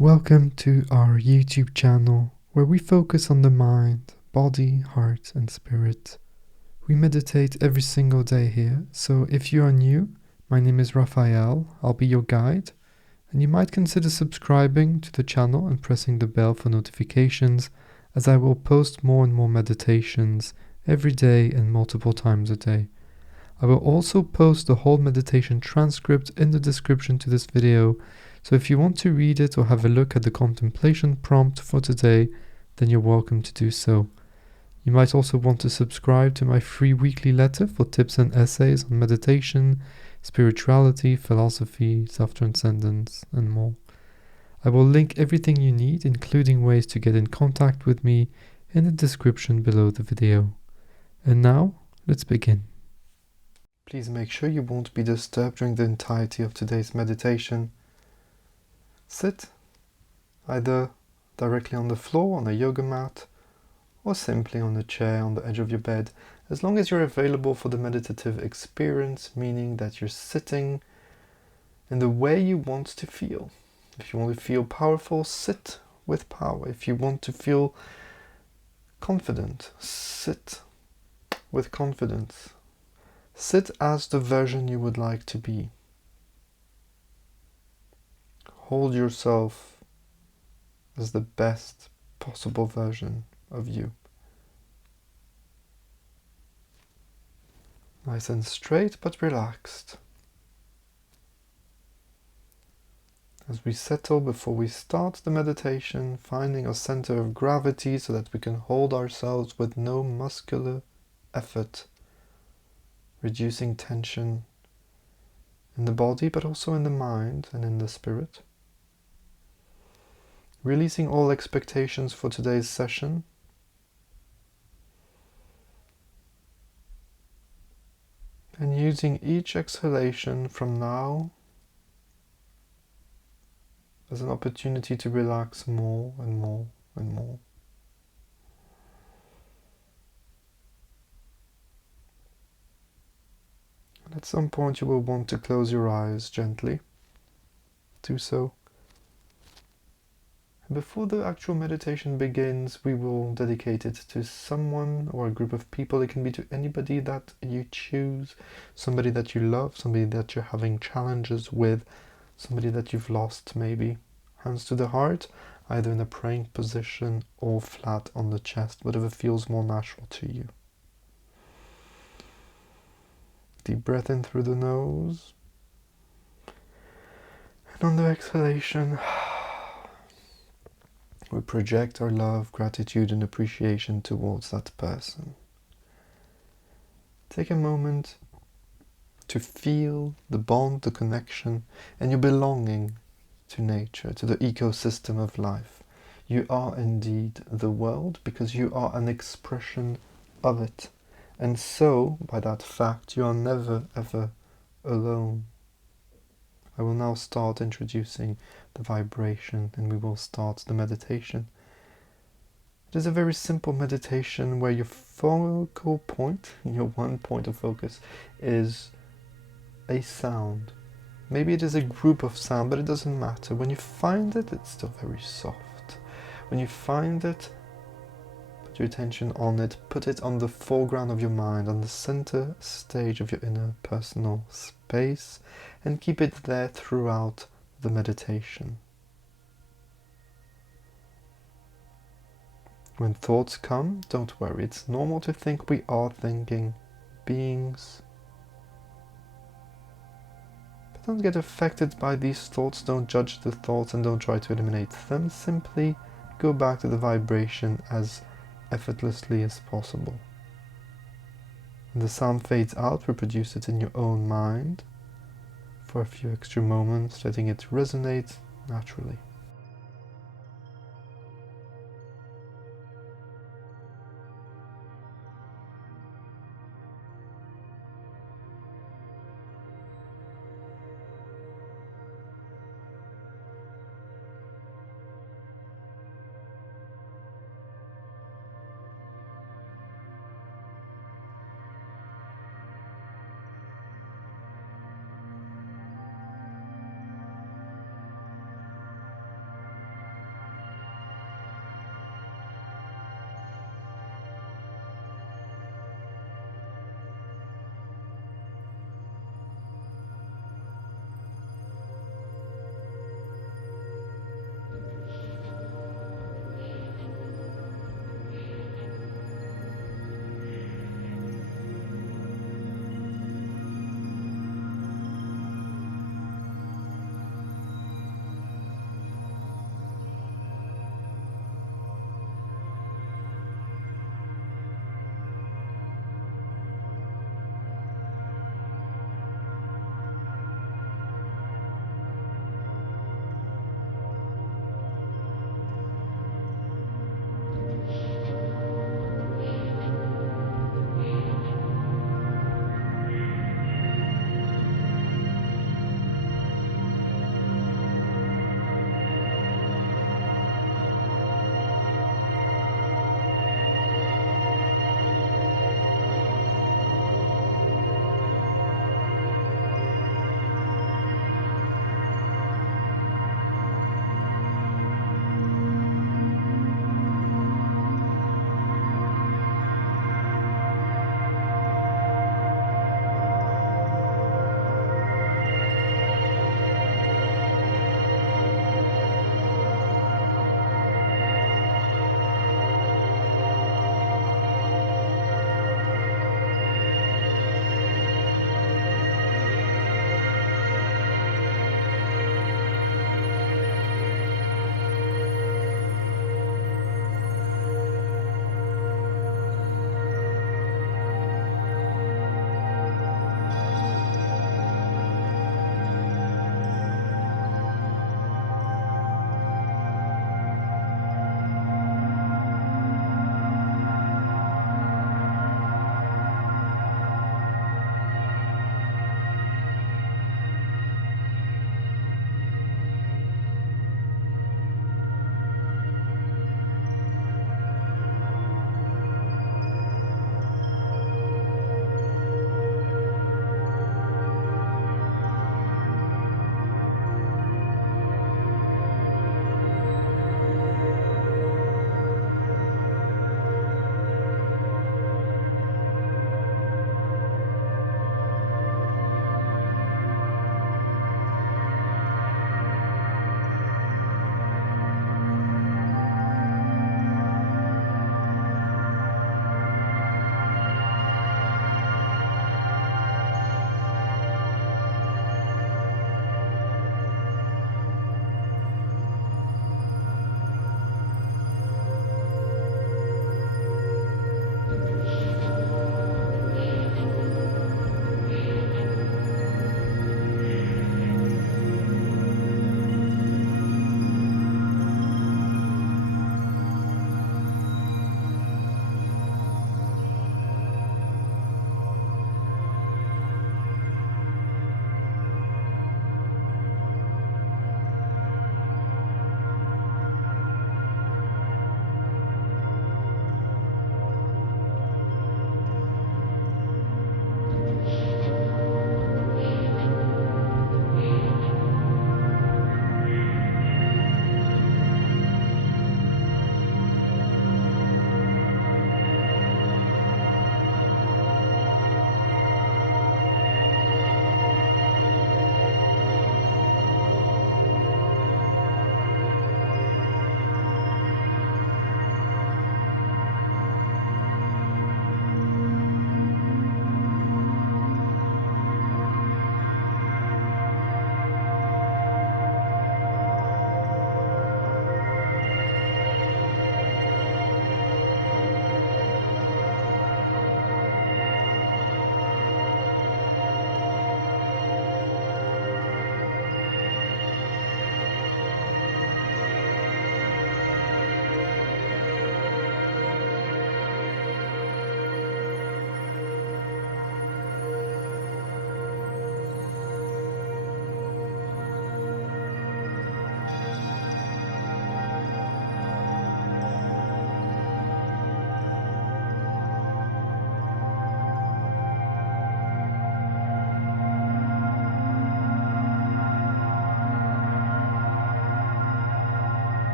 Welcome to our YouTube channel where we focus on the mind, body, heart and spirit. We meditate every single day here, so if you are new, my name is Raphael, I'll be your guide, and you might consider subscribing to the channel and pressing the bell for notifications, as I will post more and more meditations every day and multiple times a day. I will also post the whole meditation transcript in the description to this video, so if you want to read it or have a look at the contemplation prompt for today, then you're welcome to do so. You might also want to subscribe to my free weekly letter for tips and essays on meditation, spirituality, philosophy, self-transcendence, and more. I will link everything you need, including ways to get in contact with me, in the description below the video. And now, let's begin. Please make sure you won't be disturbed during the entirety of today's meditation. Sit either directly on the floor on a yoga mat or simply on a chair on the edge of your bed, as long as you're available for the meditative experience, meaning that you're sitting in the way you want to feel. If you want to feel powerful, sit with power. If you want to feel confident, sit with confidence. Sit as the version you would like to be. Hold yourself as the best possible version of you. Nice and straight, but relaxed. As we settle before we start the meditation, finding a center of gravity so that we can hold ourselves with no muscular effort, reducing tension in the body, but also in the mind and in the spirit. Releasing all expectations for today's session. And using each exhalation from now as an opportunity to relax more and more and more. And at some point you will want to close your eyes gently. Do so. Before the actual meditation begins, we will dedicate it to someone or a group of people. It can be to anybody that you choose, somebody that you love, somebody that you're having challenges with, somebody that you've lost maybe. Hands to the heart, either in a praying position or flat on the chest, whatever feels more natural to you. Deep breath in through the nose. And on the exhalation, we project our love, gratitude and appreciation towards that person. Take a moment to feel the bond, the connection, and your belonging to nature, to the ecosystem of life. You are indeed the world because you are an expression of it. And so, by that fact, you are never ever alone. I will now start introducing the vibration and we will start the meditation. It is a very simple meditation where your focal point, your one point of focus, is a sound. Maybe it is a group of sound, but it doesn't matter. When you find it, it's still very soft. When you find it, put your attention on it, put it on the foreground of your mind, on the center stage of your inner personal space, and keep it there throughout the meditation. When thoughts come, don't worry. It's normal to think we are thinking beings. But don't get affected by these thoughts. Don't judge the thoughts and don't try to eliminate them. Simply go back to the vibration as effortlessly as possible. When the sound fades out, reproduce it in your own mind for a few extra moments, letting it resonate naturally.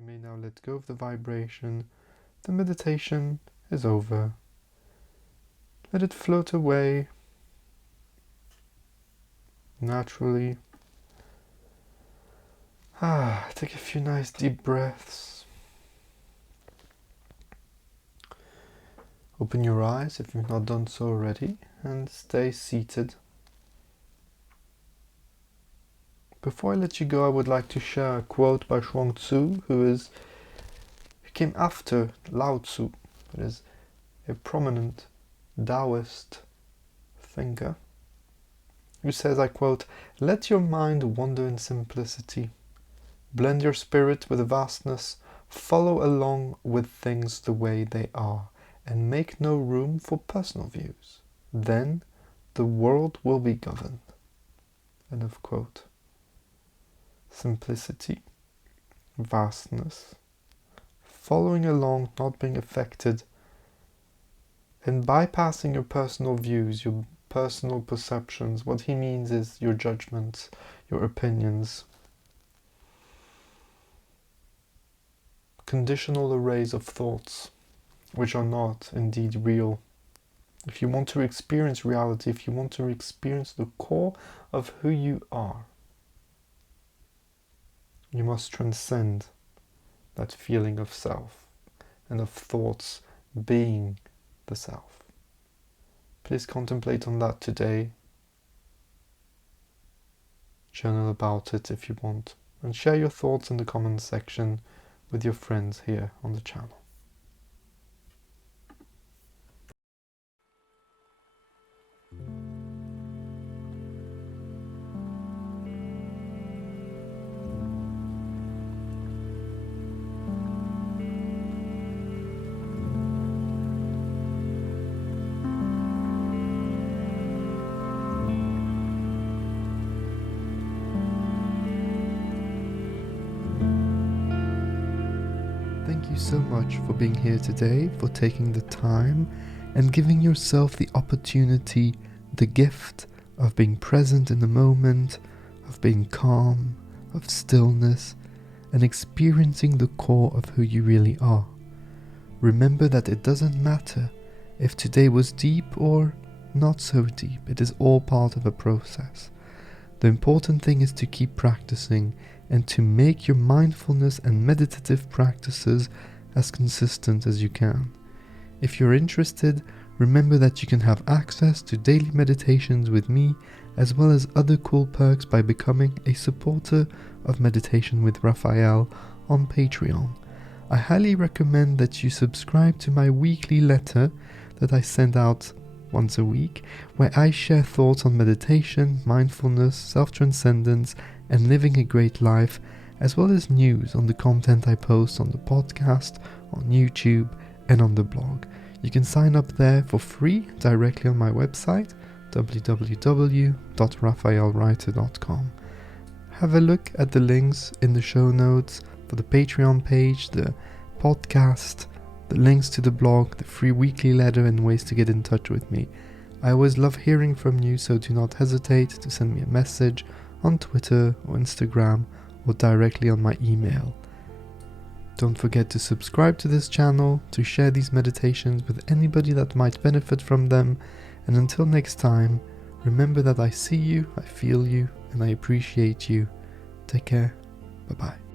You may now let go of the vibration. The meditation is over. Let it float away naturally. Take a few nice deep breaths. Open your eyes if you've not done so already, and stay seated. Before I let you go, I would like to share a quote by Chuang Tzu, who came after Lao Tzu, but is a prominent Taoist thinker, who says, I quote, "Let your mind wander in simplicity. Blend your spirit with vastness, follow along with things the way they are, and make no room for personal views. Then the world will be governed." End of quote. Simplicity, vastness, following along, not being affected, and bypassing your personal views, your personal perceptions. What he means is your judgments, your opinions, conditional arrays of thoughts, which are not indeed real. If you want to experience reality, if you want to experience the core of who you are, you must transcend that feeling of self and of thoughts being the self. Please contemplate on that today. Journal about it if you want, and share your thoughts in the comments section with your friends here on the channel. Thank you so much for being here today, for taking the time and giving yourself the opportunity, the gift of being present in the moment, of being calm, of stillness, and experiencing the core of who you really are. Remember that it doesn't matter if today was deep or not so deep. It is all part of a process. The important thing is to keep practicing and to make your mindfulness and meditative practices as consistent as you can. If you're interested, remember that you can have access to daily meditations with me, as well as other cool perks by becoming a supporter of Meditation with Raphael on Patreon. I highly recommend that you subscribe to my weekly letter that I send out once a week, where I share thoughts on meditation, mindfulness, self-transcendence, and living a great life, as well as news on the content I post on the podcast, on YouTube, and on the blog. You can sign up there for free directly on my website, www.raphaelreiter.com. Have a look at the links in the show notes for the Patreon page, the podcast, the links to the blog, the free weekly letter, and ways to get in touch with me. I always love hearing from you, so do not hesitate to send me a message on Twitter or Instagram or directly on my email. Don't forget to subscribe to this channel, to share these meditations with anybody that might benefit from them, and until next time, remember that I see you, I feel you, and I appreciate you. Take care. Bye-bye.